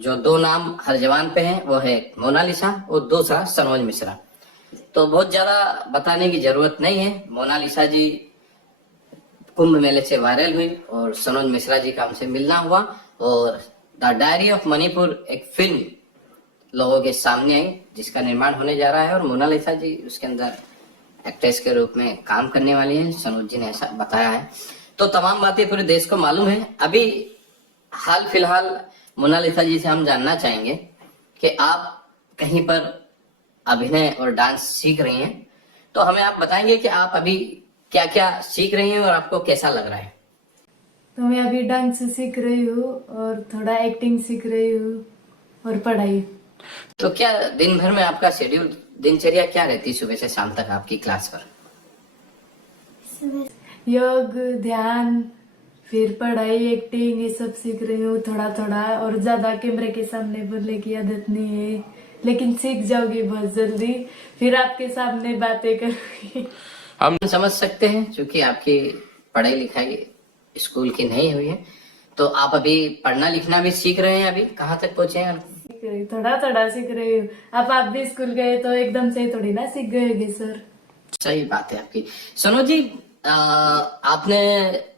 जो दो नाम हर जवान पे हैं वो है मोनालिसा और दूसरा सनोज मिश्रा। तो बहुत ज्यादा बताने की जरूरत नहीं है। मोनालिसा जी कुंभ मेले से वायरल हुई और सनोज मिश्रा जी का हमसे मिलना हुआ और द डायरी ऑफ मणिपुर एक फिल्म लोगों के सामने आई जिसका निर्माण होने जा रहा है और मोनालिसा जी उसके अंदर एक्ट्रेस के रूप में काम करने वाली है। सनोज जी ने ऐसा बताया है। तो तमाम बातें पूरे देश को मालूम है। अभी हाल फिलहाल मोनालिसा जी से हम जानना चाहेंगे कि आप कहीं पर अभिनय और डांस सीख रही हैं, तो हमें आप बताएंगे कि आप अभी क्या क्या सीख रही हैं और आपको कैसा लग रहा है। तो मैं अभी डांस सीख रही हूँ और थोड़ा एक्टिंग सीख रही हूँ और पढ़ाई। तो क्या दिन भर में आपका शेड्यूल दिनचर्या क्या रहती है सुबह से शाम तक आपकी क्लास पर? योग, ध्यान, फिर पढ़ाई, एक्टिंग, ये सब सीख रही हूँ थोड़ा थोड़ा। और ज्यादा कैमरे के सामने बोलने की आदत नहीं है, लेकिन सीख जाओगी बहुत जल्दी। फिर आपके सामने बातें करूंगी। हम समझ सकते हैं क्योंकि आपकी पढ़ाई लिखाई स्कूल की नहीं हुई है, तो आप अभी पढ़ना लिखना भी सीख रहे हैं। अभी कहाँ तक पहुंचे हैं? सीख रही, थोड़ा थोड़ा सीख रही हूँ। अब आप भी स्कूल गए तो एकदम से थोड़ी ना सीख गए सर। सही बात है आपकी। सनोज जी, आपने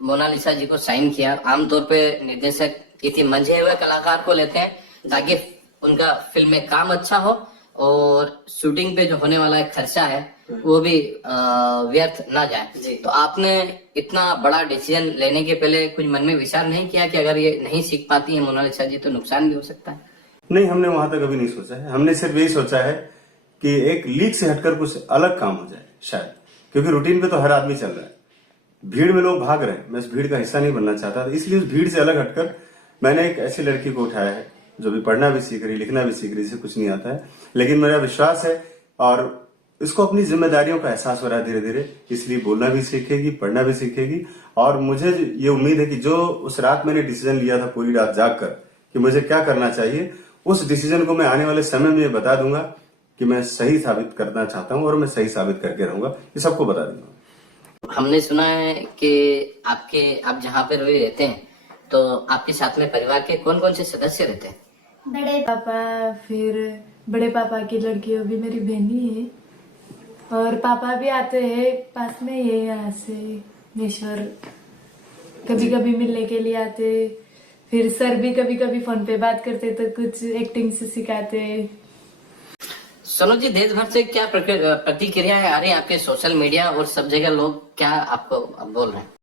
मोनालिसा जी को साइन किया। आमतौर पे निर्देशक किसी मंझे हुए कलाकार को लेते हैं ताकि उनका फिल्म में काम अच्छा हो और शूटिंग पे जो होने वाला है खर्चा है वो भी व्यर्थ ना जाए। तो आपने इतना बड़ा डिसीजन लेने के पहले कुछ मन में विचार नहीं किया कि अगर ये नहीं सीख पाती है मोनालिसा जी तो नुकसान भी हो सकता है? नहीं, हमने वहां तक अभी नहीं सोचा है। हमने सिर्फ यही सोचा है कि एक लीक से हटकर कुछ अलग काम हो जाए शायद, क्योंकि रूटीन पे तो हर आदमी चल रहा है। भीड़ में लोग भाग रहे हैं, मैं उस भीड़ का हिस्सा नहीं बनना चाहता, इसलिए उस भीड़ से अलग हटकर मैंने एक ऐसी लड़की को उठाया है जो भी पढ़ना भी सीख रही, लिखना भी सीख रही, इसे कुछ नहीं आता है, लेकिन मेरा विश्वास है और इसको अपनी जिम्मेदारियों का एहसास हो रहा है धीरे धीरे, इसलिए बोलना भी सीखेगी, पढ़ना भी सीखेगी। और मुझे ये उम्मीद है कि जो उस रात मैंने डिसीजन लिया था पूरी रात जाग कर कि मुझे क्या करना चाहिए, उस डिसीजन को मैं आने वाले समय में ये बता दूंगा कि मैं सही साबित करना चाहता हूं और मैं सही साबित करके रहूंगा, ये सबको बता दूंगा। हमने सुना है कि आप जहाँ पे रहते हैं तो आपके साथ में परिवार के कौन कौन से सदस्य रहते हैं? बड़े पापा, फिर बड़े पापा की लड़की वो भी मेरी बहनी है, और पापा भी आते हैं पास में ये यहाँ से मेश्वर, कभी कभी मिलने के लिए आते। फिर सर भी कभी कभी फोन पे बात करते तो कुछ एक्टिंग से सिखाते। सनोज जी, देश भर से क्या प्रतिक्रियाएं आ रही है आपके सोशल मीडिया और सब जगह लोग क्या आपको बोल रहे हैं?